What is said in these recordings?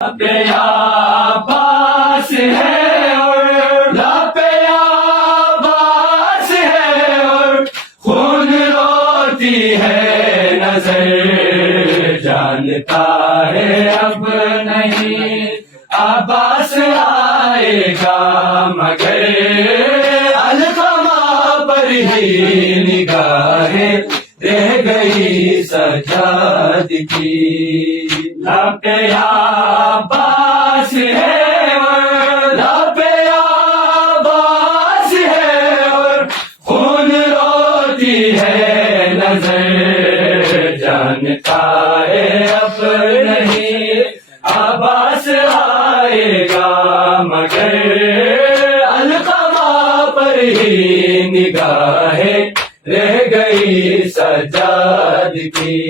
پہ عباس ہے اور پہ عباس ہے اور خون روتی ہے نظر، جانتا ہے اب نہیں عباس آئے گا مگر علقمہ پر ہی نگاہیں رہ گئی سجاد کی۔ پہ عباس ہے اور پہ عباس ہے اور خون روتی ہے نظر، جانتا ہے اب نہیں عباس آئے گا مگر علقمہ پر ہی نگاہیں رہ گئی سجاد کی۔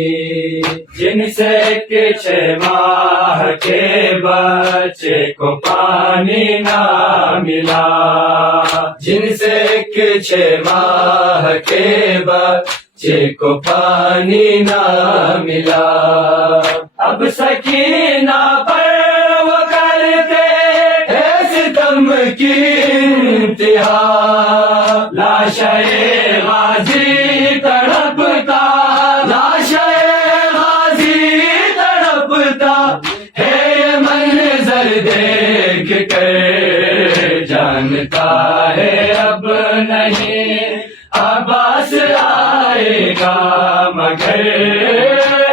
جن سے کہ 6 ماہ کے بچے کو پانی نہ ملا، جن سے کہ 6 ماہ کے بچے کو پانی نہ ملا، اب سکینہ پر وہ کرتے ہیں ستم کی انتہا، لاشے غازی تڑپتا، لاشے غازی تڑپتا ہے یہ منظر دیکھ کر، جانتا ہے اب نہیں عباس آئے گا مگر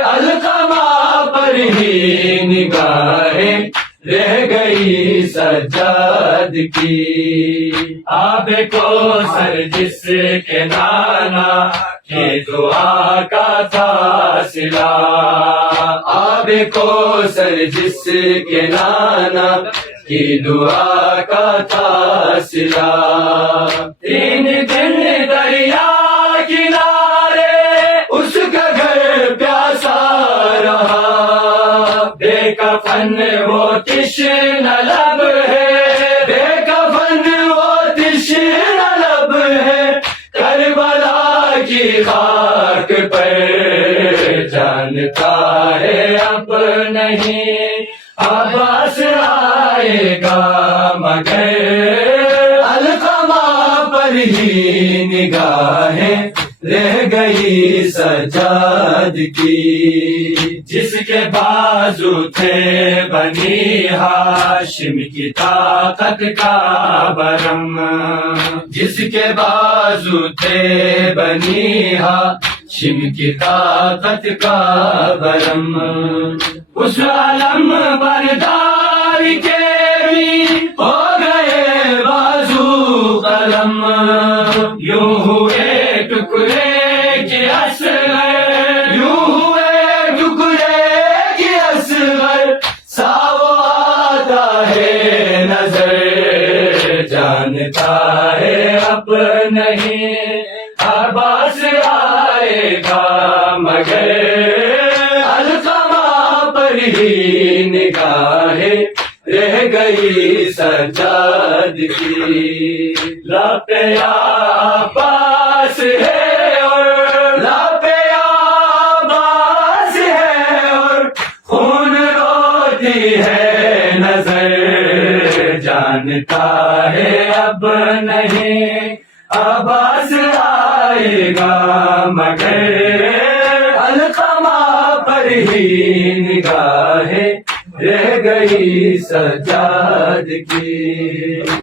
علقمہ پر ہی نگاہیں رہ گئی سجاد کی۔ آب کوثر جس کے نانا کی دعا کا تھا صلہ، آب کوثر جس کے نانا کی دعا کا تھا صلہ، 3 دن دریا کنارے اس کا گھر پیاسا رہا، بے کفن وہ تشنہ لب ہے، بے کفن وہ تشنہ لب ہے، کربلا کی خاک پر، جانتا ہے اب نہیں عباس آئے گا مگر علقمہ پر ہی نگاہیں رہ گئی سجاد کی۔ جس کے بازو تھے بنی ہاشم کی طاقت کا برم، جس کے بازو تھے بنی ہاشم کی طاقت کا برم، اس علم بردار کے بھی ہو گئے بازو قلم، یوں ہوئے ٹکڑے کی اصغر، یوں ہوئے ٹکڑے کی اصغر، ساو آتا ہے نظر، جانتا ہے اب نہیں عباس آئے گا مگر علقمہ پر ہی نگاہیں رہ گئی سجاد کی۔ پہ عباس ہے اور پہ عباس ہے اور خون روتی ہے نظر، جانتا ہے اب نہیں عباس آئے گا مگر علقمہ پر ہی نگاہیں رہ گئی سجاد کی۔